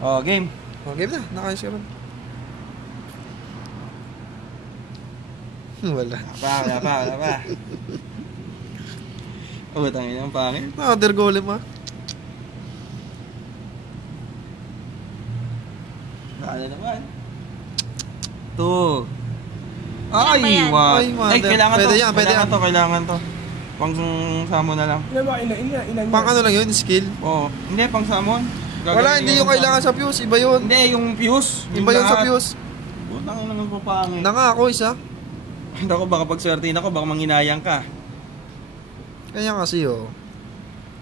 Oh, game. Oh, game na. Nakayos ka ron. Wala. Wala pa. Oh, tangin ang pangit. Other golem ha. Nakala naman. 2. Ay, Ay, Ay, kailangan pwede to. yan, pwede yan. Kailangan to. Pang summon na lang. Ilan Pang ano lang yun, skill. Oo. Hindi, pang summon. Wala, hindi yung kailangan sa fuse. Iba yun. Hindi, yung fuse. Iba yun sa fuse. Putang ina ng papangit. Nanga ako isa. Hindi ako, baka pagsertiin ako, baka manginayang ka. Kaya kasi oh.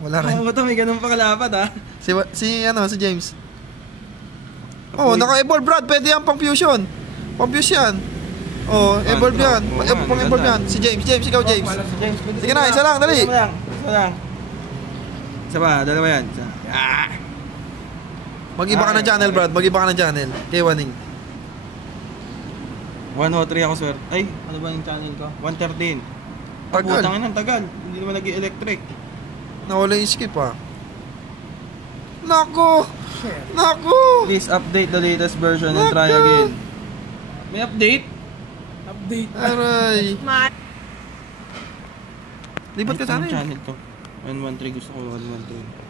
Wala rin. Ba't may ganun pa kalapat ha? Si James. Oh, naka-evolve Brad. Pwede yan pang fusion. Pang fuse yan. Oh, evolve yan. Pang evolve yan. Si James, ikaw James. Sige na, isa lang, dali. Isa lang. Isa pa, dalawa yan. Isa. Ah! Mag-iba ka ng channel, Brad. Mag-iba ka ng channel. Kay Waning. 103 ako, sir. Ay, ano ba yung channel ko? 113. Tagal. Putang ina, tagal. Hindi naman nag-electric. Nawala yung skip ah. Nako! Please update the latest version and try again. May update? Aray. Lipat ka sana channel to. 113 gusto ko 113.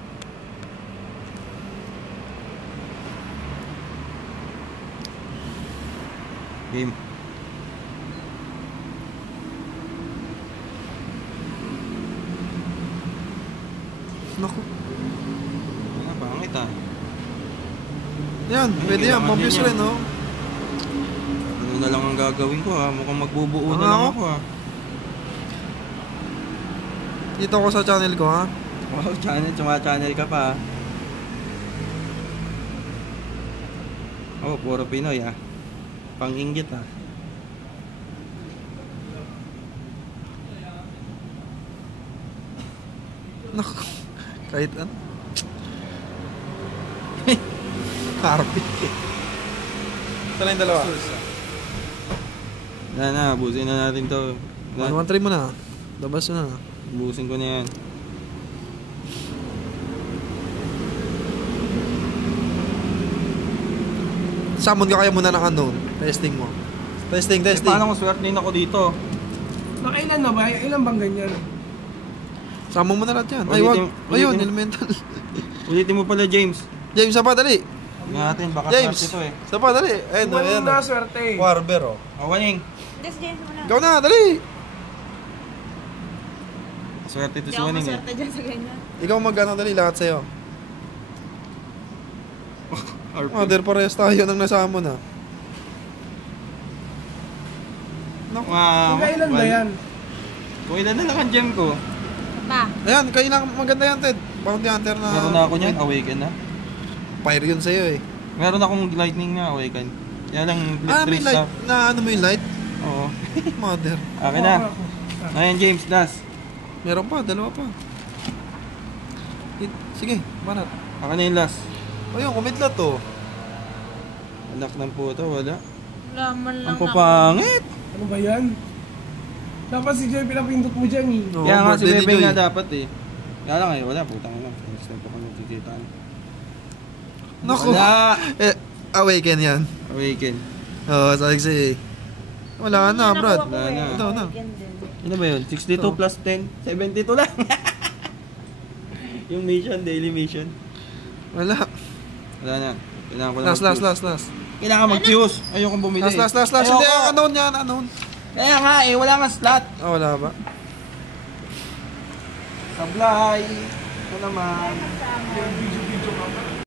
Game. Naku. Pangit ah. Yan, pwede yan. Pang-fuse rin, no? Ano na lang ang gagawin ko ha? Mukhang magbubuo na lang ako ha. Dito ako sa channel ko, ha? Wow, channel ka pa ha. Oh, puro Pinoy ha. Pang-inggit ha. Naku. Kahit ano. Harpy. Ito na yung dalawa. Yan na, abusin na natin to. 113 mo na. Labas na. Abusin ko na yan. Summon ka kaya muna ng unknown. Testing mo. Testing. Paano kung swerte din ako dito? Nakailan na ba? Ilan bang ganyan? Summon mo na lahat yan. Ay, wag. Ayun, elemental. Ulitin mo pala, James. James, sapa, dali. Natin, baka James, swerte to eh. sapa, dali. Ayun, Waning na swerte. Warber, oh. Waning. Des, James mo na. Ikaw na, dali. Swerte to Hindi si ako Waning eh. maswerte dyan sa ganyan. Ikaw mag-ano, dali. Lahat sa'yo. RP. Mother, parehas tayo nang nasummon, ha. Naku. Ilan ba yan? Kung ilan na lang ang gem ko. Pa. Ayan, kailangan maganda yan, Ted. Bounty Hunter na... Meron na ako niyan, awaken na. Fire yun sa'yo, eh. Meron akong lightning na awaken. Yan lang, May light. Na ano mo yung light? Oo. Mother. Akin na. Ayan, James, last. Meron pa, dalawa pa. Sige, banat. Akin na yung last. Ayun, kumidlat to. Anak ng puto, wala. Wala man lang Ang papangit. Ano ba yan? Dapat si Joy pinapindot mo dyan eh. Oo, Kaya nga si birthday ni Bebe Joy. nga dapat eh. Kaya lang eh, wala, putang ina. Gusto ko nagkikita. Naku. Wala. Awaken yan. Awaken. Oo, sabi kasi wala na, Brad. Wala na. Ito na. Ano ba yun? 62 Ito. plus 10? 72 lang. Yung mission, daily mission. Wala. Wala na. Kailangan ko lang Last. Kailangan mag-fuse. Ayokong bumili. Last. Ayoko. Hindi, unknown yan, unknown. Kaya nga eh, wala nga slot. Wala ba? Supply. Ito naman.